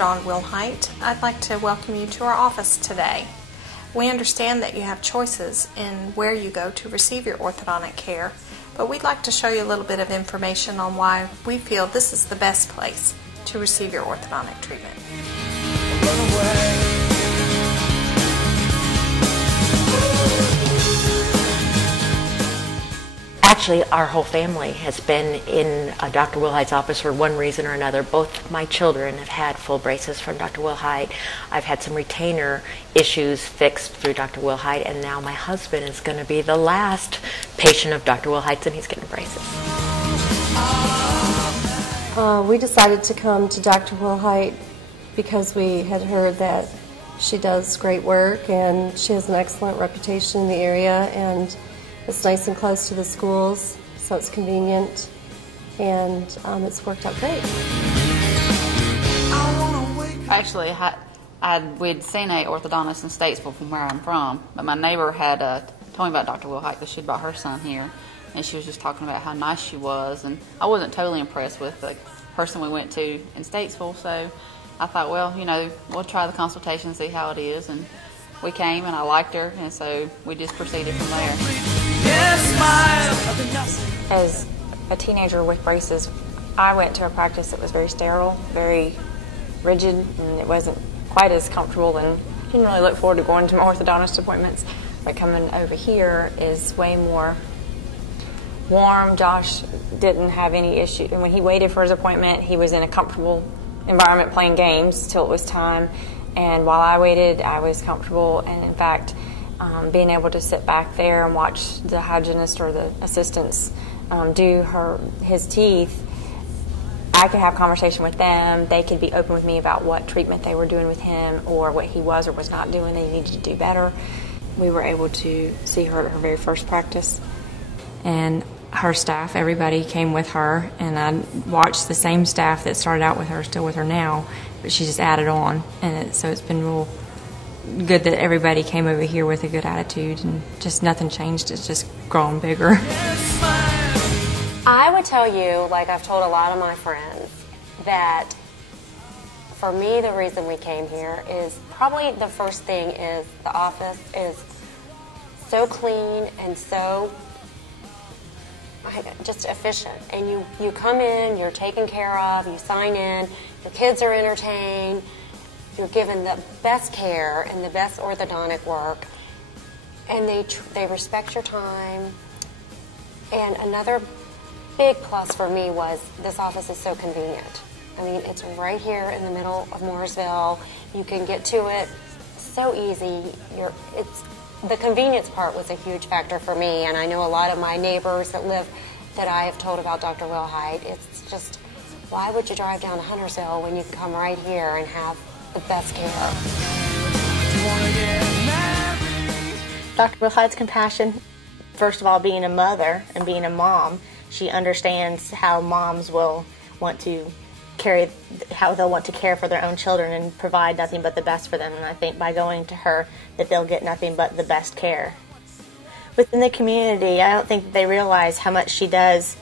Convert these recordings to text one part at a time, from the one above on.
Dawn Wilhite. I'd like to welcome you to our office today. We understand that you have choices in where you go to receive your orthodontic care, but we'd like to show you a little bit of information on why we feel this is the best place to receive your orthodontic treatment. Actually, our whole family has been in Dr. Wilhite's office for one reason or another. Both my children have had full braces from Dr. Wilhite. I've had some retainer issues fixed through Dr. Wilhite, and now my husband is going to be the last patient of Dr. Wilhite's, and he's getting braces. We decided to come to Dr. Wilhite because we had heard that she does great work and she has an excellent reputation in the area, and it's nice and close to the schools, so it's convenient, and it's worked out great. Actually, we'd seen a orthodontist in Statesville from where I'm from, but my neighbor had told me about Dr. Wilhite because she brought her son here, and she was just talking about how nice she was, and I wasn't totally impressed with the person we went to in Statesville, so I thought, well, you know, we'll try the consultation and see how it is, and we came and I liked her, and so we just proceeded from there. As a teenager with braces, I went to a practice that was very sterile, very rigid, and it wasn't quite as comfortable, and didn't really look forward to going to my orthodontist appointments. But coming over here is way more warm. Josh didn't have any issue, and when he waited for his appointment, he was in a comfortable environment playing games till it was time. And while I waited, I was comfortable, and in fact, being able to sit back there and watch the hygienist or the assistants do his teeth, I could have conversation with them. They could be open with me about what treatment they were doing with him or what he was or was not doing that he needed to do better. We were able to see her at her very first practice. And her staff, everybody came with her, and I watched the same staff that started out with her, still with her now, but she just added on, and so it's been real good that everybody came over here with a good attitude, and just nothing changed. It's just grown bigger. I would tell you, like I've told a lot of my friends, that for me the reason we came here is probably the first thing is the office is so clean and so just efficient, and you come in, you're taken care of, you sign in, your kids are entertained, you're given the best care and the best orthodontic work, and they respect your time. And another big plus for me was this office is so convenient. I mean, it's right here in the middle of Mooresville. You can get to it so easy. The convenience part was a huge factor for me, and I know a lot of my neighbors that I have told about Dr. Wilhite. It's just, why would you drive down to Huntersville when you can come right here and have the best care? Dr. Wilhite's compassion, first of all, being a mother and being a mom, she understands how moms will want to how they'll want to care for their own children and provide nothing but the best for them. And I think by going to her that they'll get nothing but the best care. Within the community, I don't think they realize how much she does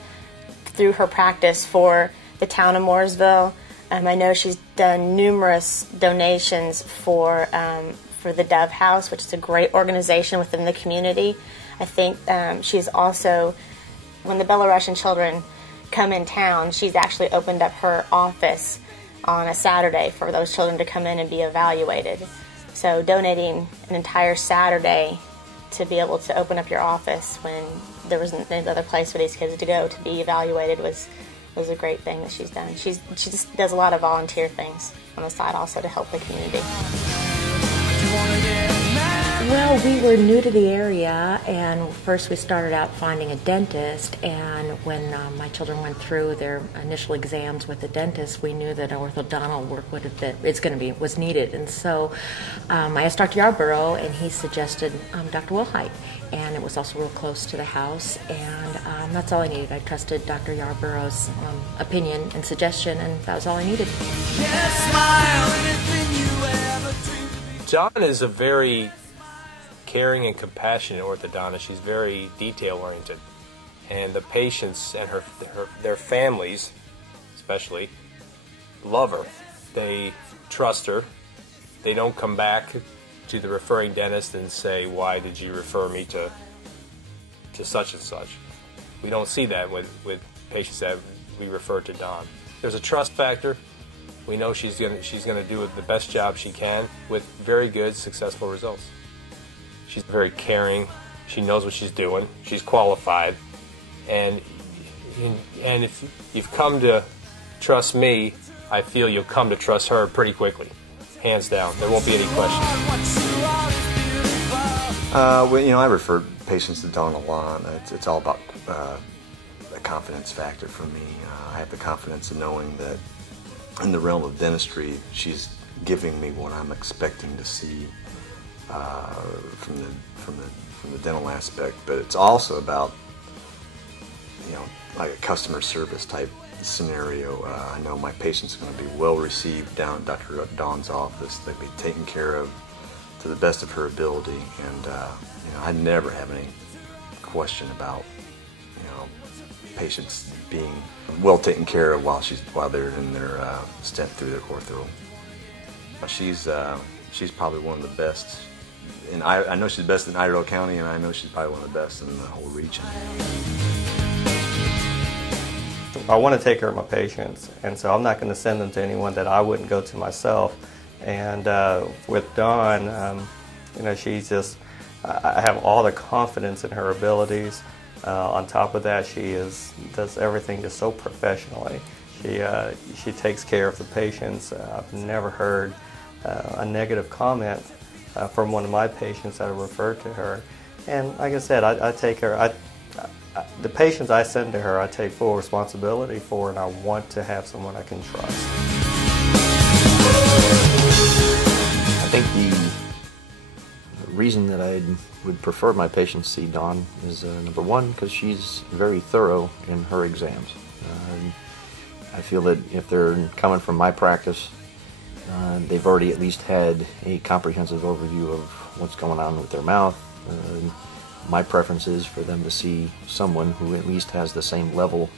through her practice for the town of Mooresville. I know she's done numerous donations for the Dove House, which is a great organization within the community. I think she's also, when the Belarusian children come in town, she's actually opened up her office on a Saturday for those children to come in and be evaluated. So donating an entire Saturday to be able to open up your office when there wasn't any other place for these kids to go to be evaluated was a great thing that she's done. She just does a lot of volunteer things on the side also to help the community. Well, we were new to the area, and first we started out finding a dentist, and when my children went through their initial exams with the dentist, we knew that orthodontal work was needed. And so I asked Dr. Yarborough, and he suggested Dr. Wilhite, and it was also real close to the house, and that's all I needed. I trusted Dr. Yarborough's opinion and suggestion, and that was all I needed. John is a very caring and compassionate orthodontist. She's very detail-oriented. And the patients and their families, especially, love her. They trust her. They don't come back to the referring dentist and say, why did you refer me to such and such? We don't see that with patients that we refer to Dawn. There's a trust factor. We know she's gonna do the best job she can with very good, successful results. She's very caring. She knows what she's doing. She's qualified, and if you've come to trust me, I feel you'll come to trust her pretty quickly, hands down. There won't be any questions. Well, I refer patients to Dawn a lot. It's all about a confidence factor for me. I have the confidence of knowing that in the realm of dentistry, she's giving me what I'm expecting to see from the dental aspect. But it's also about, like a customer service type scenario. I know my patients are going to be well received down at Dr. Dawn's office. They'll be taken care of to the best of her ability, and I never have any question about patients being well taken care of while they're in their stint through their ortho. She's probably one of the best, and I know she's the best in Iredell County, and I know she's probably one of the best in the whole region. I want to take care of my patients, and so I'm not going to send them to anyone that I wouldn't go to myself. And with Dawn, she's just, I have all the confidence in her abilities. On top of that, she does everything just so professionally. She takes care of the patients. I've never heard a negative comment from one of my patients that I referred to her. And like I said, I take her. The patients I send to her, I take full responsibility for, and I want to have someone I can trust. I think the reason that I would prefer my patients see Dawn is, number one, because she's very thorough in her exams. I feel that if they're coming from my practice, they've already at least had a comprehensive overview of what's going on with their mouth. My preference is for them to see someone who at least has the same level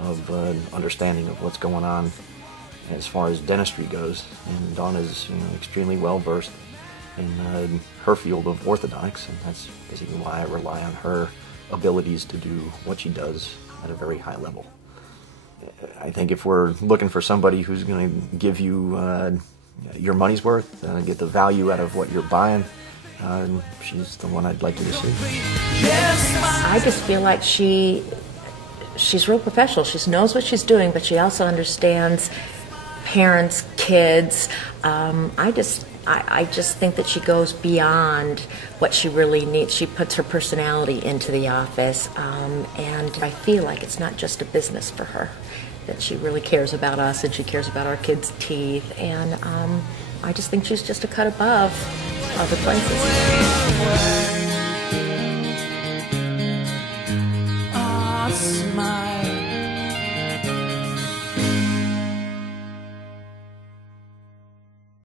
of understanding of what's going on as far as dentistry goes. And Dawn is extremely well versed in her field of orthodontics, and that's basically why I rely on her abilities to do what she does at a very high level. I think if we're looking for somebody who's going to give you your money's worth, get the value out of what you're buying, she's the one I'd like you to see. I just feel like she's real professional. She knows what she's doing, but she also understands parents, kids. I just think that she goes beyond what she really needs. She puts her personality into the office, and I feel like it's not just a business for her, that she really cares about us and she cares about our kids' teeth, and I just think she's just a cut above other places.